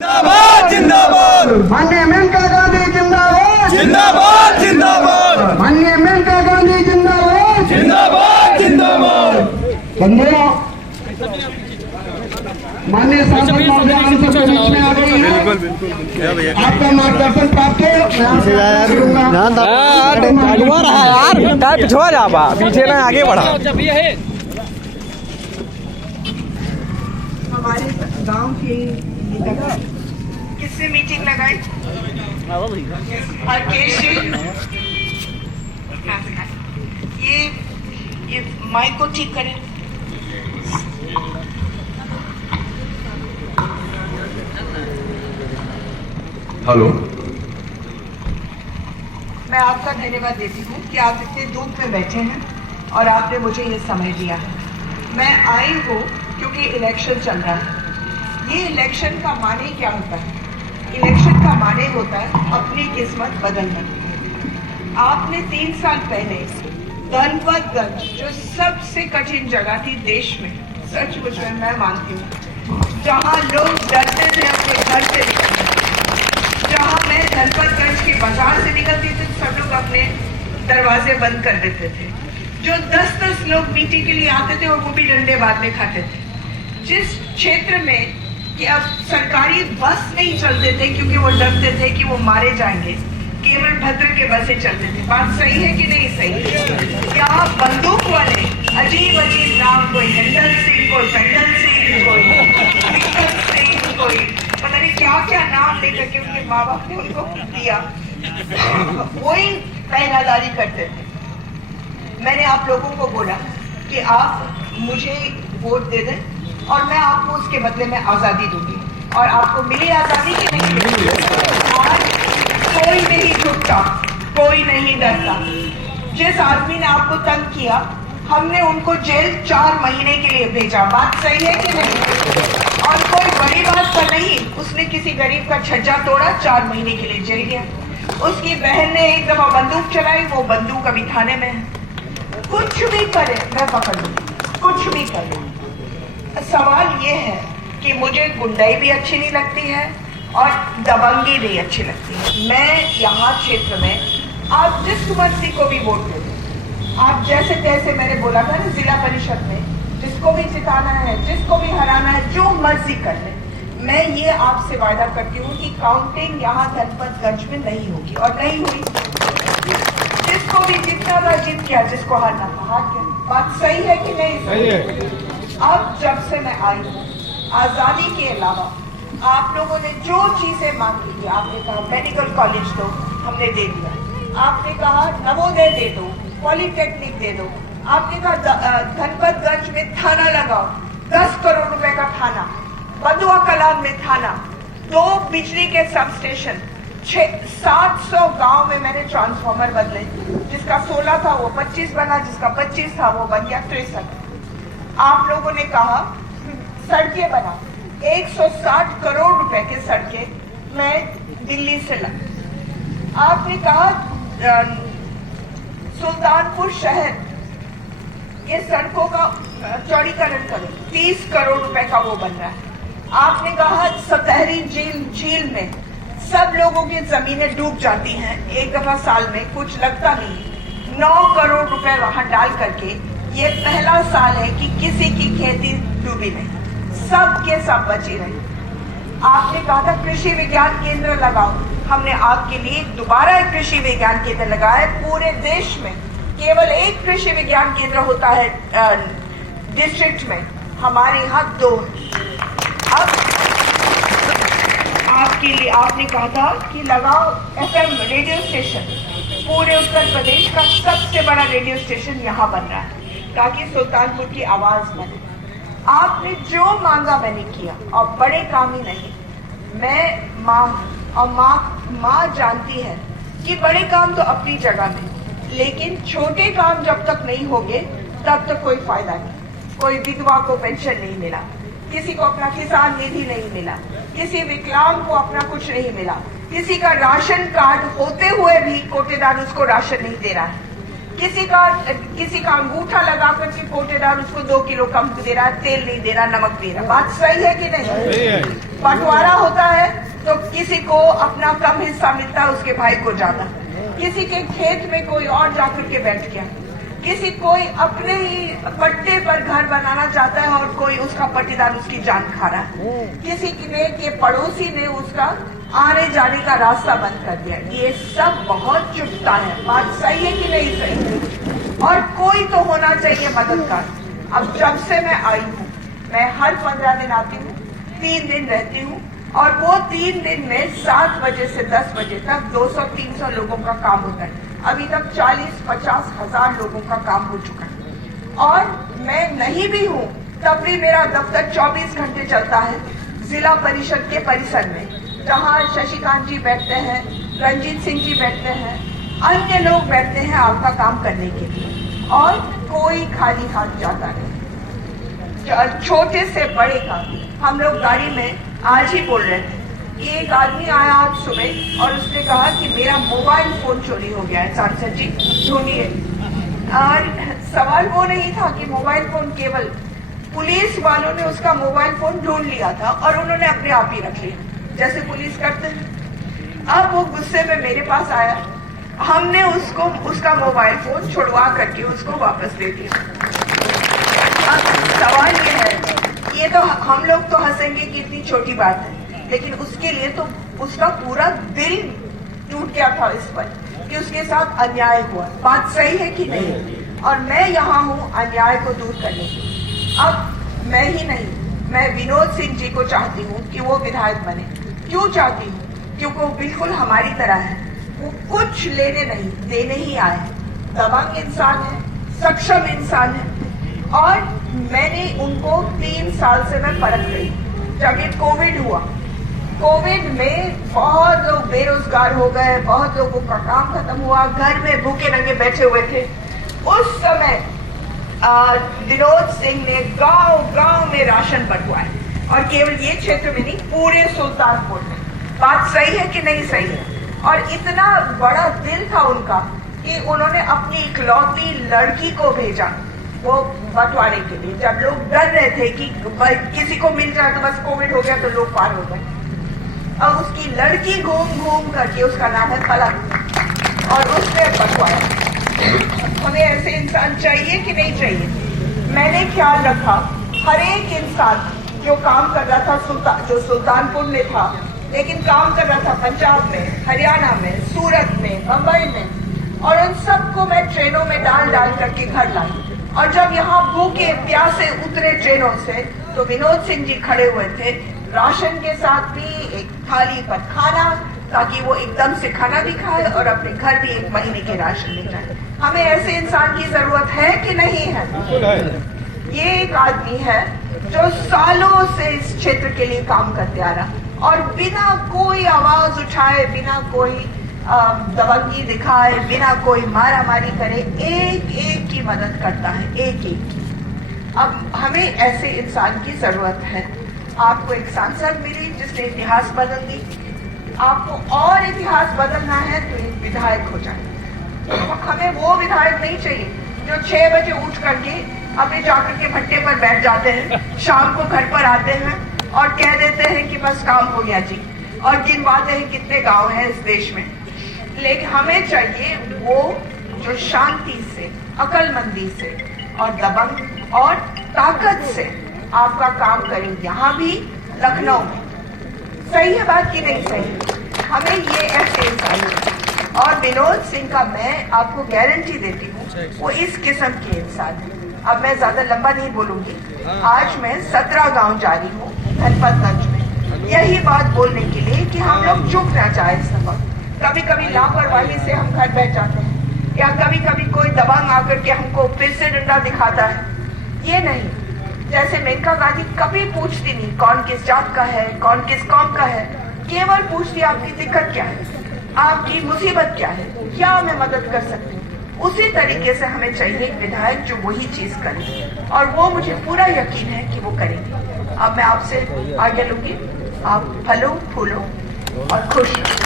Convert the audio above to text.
जिंदाबाद जिंदाबाद माननीय मेनका गांधी जिंदाबाद जिंदाबाद जिंदाबाद माननीय मेनका गांधी जिंदाबाद जिंदाबाद जिंदाबाद बंधुओं, माननीय सांसद महोदय हम सबके बीच में आ गई है। आपका मार्गदर्शन प्राप्त हो मैं आपसे आग्रह करूंगा। हुआ रहा है यार, टाइम पिछवा जा बा पीछे ना आगे बढ़ा। हमारे गांव के किसने मीटिंग लगाई? राकेश जी, ये माइक को ठीक करें। हेलो। मैं आपका धन्यवाद देती हूँ कि आप इतने धूप में बैठे हैं और आपने मुझे ये समय दिया है। मैं आई हूँ क्योंकि इलेक्शन चल रहा है। ये इलेक्शन का माने क्या होता है? इलेक्शन का माने होता है अपनी किस्मत बदलना। आपने 3 साल पहले धनपतगंज, जो सबसे कठिन जगह थी देश में, सचमुच में मैं मानती हूँ, जहाँ लोग डरते थे अपने घर से निकलने, जहाँ मैं धनपतगंज के बाजार से निकलती थी सब लोग अपने दरवाजे बंद कर देते थे, जो 10-10 लोग मीटिंग के लिए आते थे और वो भी डंडे बाद में खाते थे, जिस क्षेत्र में कि अब सरकारी बस नहीं चलते थे क्योंकि वो डरते थे कि वो मारे जाएंगे, केवल भद्र के बसें चलते थे। बात सही है कि नहीं सही? यहाँ बंदूक वाले अजीब अजीब नाम, कोई हिंडल सिंह, कोई पेंडल सिंह, कोई विक्टर सिंह, कोई पता नहीं क्या क्या नाम लेकर के उनके माँ बाप ने उनको दिया, वही पहरादारी करते थे। मैंने आप लोगों को बोला कि आप मुझे वोट दे दें और मैं आपको उसके बदले में आजादी दूंगी, और आपको मिली आजादी की नहीं मिली। आज कोई नहीं झुकता, कोई नहीं डरता। जिस आदमी ने आपको तंग किया, हमने उनको जेल 4 महीने के लिए भेजा। बात सही है कि नहीं? और कोई बड़ी बात तो नहीं, उसने किसी गरीब का छज्जा तोड़ा, 4 महीने के लिए जेल गया। उसकी बहन ने एक दफा बंदूक चलाई, वो बंदूक अभी थाने में है। कुछ भी करे मैं पकड़ लूंगी, कुछ भी करे। सवाल ये है कि मुझे गुंडाई भी अच्छी नहीं लगती है और दबंगी भी अच्छी लगती है। मैं यहाँ क्षेत्र में आप जिस मर्जी को भी वोट दे दो, आप जैसे तैसे, मैंने बोला था ना जिला परिषद में, जिसको भी जिताना है, जिसको भी हराना है, जो मर्जी कर ले। मैं ये आपसे वायदा करती हूँ कि काउंटिंग यहाँ धनपतगंज में नहीं होगी और नहीं हुई। जिसको भी जितना था जीत गया, जिसको हारना था हार गया। बात सही है कि नहीं? सही है। अब जब से मैं आई हूँ, आजादी के अलावा आप लोगों ने जो चीजें मांगी थी, आपने कहा मेडिकल कॉलेज दो, हमने दे दिया। आपने कहा नवोदय दे दो, पॉलिटेक्निक दे दो। आपने कहा धनपतगंज में थाना लगाओ, 10 करोड़ रुपए का थाना, बंधुआ कलान में थाना, 2 बिजली के सब स्टेशन, 700 गांव में मैंने ट्रांसफार्मर बदले, जिसका 16 था वो 25 बना, जिसका 25 था वो बन गया 63। आप लोगों ने कहा सड़कें बना, 160 करोड़ रुपए के सड़कें मैं दिल्ली से ला। आपने कहा सुल्तानपुर शहर ये सड़कों का चौड़ीकरण करो, 30 करोड़ रुपए का वो बन रहा है। आपने कहा सतहरी झील में सब लोगों की जमीनें डूब जाती हैं एक दफा साल में, कुछ लगता नहीं, 9 करोड़ रुपए वहां डाल करके ये पहला साल है कि किसी की खेती डूबी नहीं, सब के सब बची रही। आपने कहा था कृषि विज्ञान केंद्र लगाओ, हमने आपके लिए दोबारा एक कृषि विज्ञान केंद्र लगाया। पूरे देश में केवल एक कृषि विज्ञान केंद्र होता है डिस्ट्रिक्ट में, हमारे यहाँ 2। अब आपके लिए आपने कहा था कि लगाओ FM रेडियो स्टेशन, पूरे उत्तर प्रदेश का सबसे बड़ा रेडियो स्टेशन यहाँ बन रहा है ताकि सुल्तानपुर की आवाज बने। आपने जो मांगा मैंने किया, और बड़े काम ही नहीं। मैं माँ और माँ जानती है कि बड़े काम तो अपनी जगह में, लेकिन छोटे काम जब तक नहीं होंगे तब तक कोई फायदा नहीं। कोई विधवा को पेंशन नहीं मिला, किसी को अपना किसान निधि नहीं मिला, किसी विकलांग को अपना कुछ नहीं मिला, किसी का राशन कार्ड होते हुए भी कोटेदार उसको राशन नहीं दे रहा है। किसी का अंगूठा लगा करके कोटेदार उसको 2 किलो कम दे रहा है, तेल नहीं दे रहा, नमक दे रहा। बात सही है कि नहीं? बंटवारा होता है तो किसी को अपना कम हिस्सा मिलता है, उसके भाई को ज्यादा। किसी के खेत में कोई और जाकर के बैठ गया, कोई अपने ही पट्टे पर घर बनाना चाहता है और कोई उसका पट्टेदार उसकी जान खा रहा है। किसी के पड़ोसी ने उसका आने जाने का रास्ता बंद कर दिया। ये सब बहुत चुभता है। बात सही है कि नहीं सही? और कोई तो होना चाहिए मददगार। अब जब से मैं आई हूँ, मैं हर 15 दिन आती हूँ, 3 दिन रहती हूँ, और वो 3 दिन में 7 बजे से 10 बजे तक 200-300 लोगों का काम होता है। अभी तक 40-50 हजार लोगों का काम हो चुका है। और मैं नहीं भी हूँ तब भी मेरा दफ्तर 24 घंटे चलता है जिला परिषद के परिसर में, जहाँ शशिकांत जी बैठते हैं, रंजीत सिंह जी बैठते हैं, अन्य लोग बैठते हैं आपका काम करने के लिए, और कोई खाली हाथ जाता नहीं। छोटे से बड़े का हम लोग गाड़ी में आज ही बोल रहे थे कि एक आदमी आया आज सुबह और उसने कहा कि मेरा मोबाइल फोन चोरी हो गया है, सांसद जी ढूंढिए। और सवाल वो नहीं था कि मोबाइल फोन, केवल पुलिस वालों ने उसका मोबाइल फोन ढूंढ लिया था और उन्होंने अपने आप ही रख लिया, जैसे पुलिस करते हैं। अब वो गुस्से में मेरे पास आया, हमने उसका मोबाइल फोन छुड़वा करके उसको वापस दे दिया। अब सवाल ये है, ये तो हम लोग तो हंसेंगे कि इतनी छोटी बात है, लेकिन उसके लिए तो उसका पूरा दिल टूट गया था इस पर कि उसके साथ अन्याय हुआ। बात सही है कि नहीं? और मैं यहाँ हूँ अन्याय को दूर करने के लिए। अब मैं ही नहीं, मैं विनोद सिंह जी को चाहती हूँ कि वो विधायक बने। क्यों चाहती हूँ? क्योंकि वो बिल्कुल हमारी तरह है, वो कुछ लेने नहीं देने ही आए, दबंग इंसान है, सक्षम इंसान है। और मैंने उनको 3 साल से मैं परख रही। जब ये कोविड हुआ, कोविड में बहुत लोग बेरोजगार हो गए, बहुत लोगों का काम खत्म हुआ, घर में भूखे नंगे बैठे हुए थे। उस समय विनोद सिंह ने गांव-गांव में राशन बंटवाए, और केवल ये क्षेत्र में नहीं, पूरे सुल्तानपुर में। बात सही है कि नहीं सही है? और इतना बड़ा दिल था उनका कि उन्होंने अपनी इकलौती लड़की को भेजा वो बंटवाने के लिए। जब लोग डर रहे थे कि किसी को मिल जाए तो बस कोविड हो गया तो लोग पार हो गए, और उसकी लड़की घूम करके, उसका नाम है पलक, और उसने बंटवाया। हमें ऐसे इंसान चाहिए कि नहीं चाहिए? मैंने ख्याल रखा हर एक इंसान जो काम कर रहा था, जो सुल्तानपुर में था, लेकिन काम कर रहा था पंजाब में, हरियाणा में, सूरत में, बम्बई में, और उन सबको मैं ट्रेनों में डाल करके घर लाई। और जब यहाँ भूखे प्यासे उतरे ट्रेनों से, तो विनोद सिंह जी खड़े हुए थे राशन के साथ भी, एक थाली पर खाना, ताकि वो एकदम से खाना भी खाए और अपने घर भी 1 महीने के राशन ले जाए। हमें ऐसे इंसान की जरूरत है कि नहीं है? ये एक आदमी है जो सालों से इस क्षेत्र के लिए काम करते आ रहा, और बिना कोई आवाज उठाए, बिना कोई दबंगी दिखाए, बिना कोई मारामारी करे, एक की मदद करता है, एक की। अब हमें ऐसे इंसान की जरूरत है। आपको एक सांसद मिली जिसने इतिहास बदल दी, आपको और इतिहास बदलना है तो एक विधायक हो जाए। हमें वो विधायक नहीं चाहिए जो 6 बजे उठ करके अपने जाकर के भट्टे पर बैठ जाते हैं, शाम को घर पर आते हैं और कह देते हैं कि बस काम हो गया जी, और गिनवाते हैं कितने गांव हैं इस देश में। लेकिन हमें चाहिए वो जो शांति से, अकलमंदी से और दबंग और ताकत से आपका काम करें, यहाँ भी, लखनऊ में। सही है बात की नहीं सही? हमें ये ऐसे इंसान, और विनोद सिंह का मैं आपको गारंटी देती हूँ वो इस किस्म के इंसान है। अब मैं ज्यादा लंबा नहीं बोलूंगी। आज मैं 17 गांव जा रही हूँ धनपतगंज में, यही बात बोलने के लिए कि हम लोग चुप ना जाए इस दफा। कभी कभी लापरवाही से हम घर बैठ जाते हैं, या कभी कभी कोई दबंग आकर के हमको फिर से डंडा दिखाता है। ये नहीं, जैसे मेनका गांधी कभी पूछती नहीं कौन किस जात का है, कौन किस कौम का है, केवल पूछती आपकी दिक्कत क्या है, आपकी मुसीबत क्या है, क्या मैं मदद कर सकती हूँ। उसी तरीके से हमें चाहिए विधायक जो वही चीज करे, और वो मुझे पूरा यकीन है कि वो करेंगे। अब मैं आपसे आगे लूंगी, आप फलो फूलो और खुश रहो।